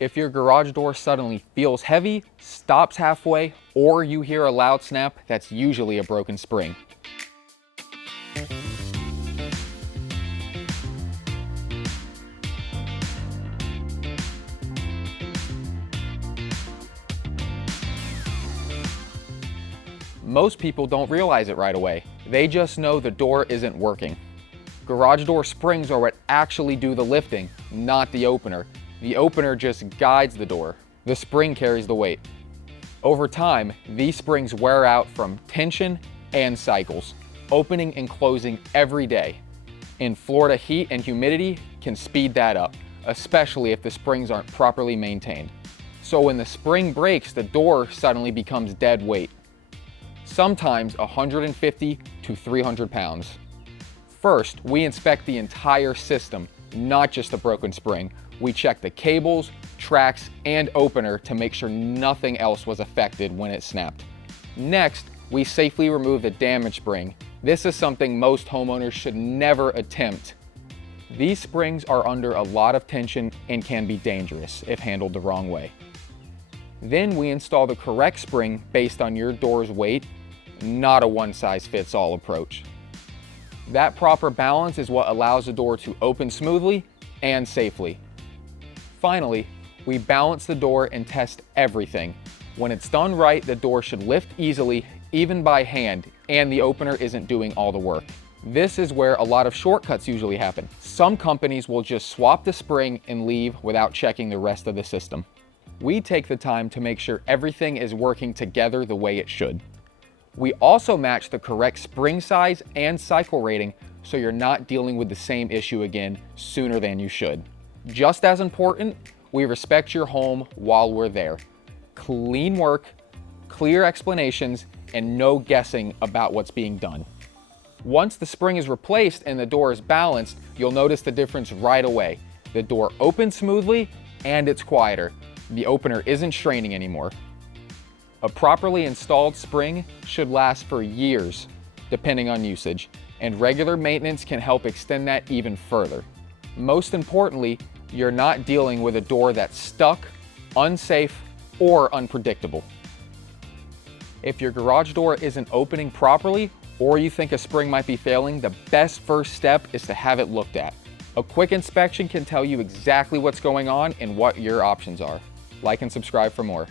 If your garage door suddenly feels heavy, stops halfway, or you hear a loud snap, that's usually a broken spring. Most people don't realize it right away. They just know the door isn't working. Garage door springs are what actually do the lifting, not the opener. The opener just guides the door. The spring carries the weight. Over time, these springs wear out from tension and cycles, opening and closing every day. In Florida, heat and humidity can speed that up, especially if the springs aren't properly maintained. So when the spring breaks, the door suddenly becomes dead weight. Sometimes 150 to 300 pounds. First, we inspect the entire system, not just the broken spring. We check the cables, tracks, and opener to make sure nothing else was affected when it snapped. Next, we safely remove the damaged spring. This is something most homeowners should never attempt. These springs are under a lot of tension and can be dangerous if handled the wrong way. Then we install the correct spring based on your door's weight, not a one-size-fits-all approach. That proper balance is what allows the door to open smoothly and safely. Finally, we balance the door and test everything. When it's done right, the door should lift easily, even by hand, and the opener isn't doing all the work. This is where a lot of shortcuts usually happen. Some companies will just swap the spring and leave without checking the rest of the system. We take the time to make sure everything is working together the way it should. We also match the correct spring size and cycle rating so you're not dealing with the same issue again sooner than you should. Just as important, we respect your home while we're there. Clean work, clear explanations, and no guessing about what's being done. Once the spring is replaced and the door is balanced, you'll notice the difference right away. The door opens smoothly and it's quieter. The opener isn't straining anymore. A properly installed spring should last for years, depending on usage, and regular maintenance can help extend that even further. Most importantly, you're not dealing with a door that's stuck, unsafe, or unpredictable. If your garage door isn't opening properly, or you think a spring might be failing, the best first step is to have it looked at. A quick inspection can tell you exactly what's going on and what your options are. Like and subscribe for more.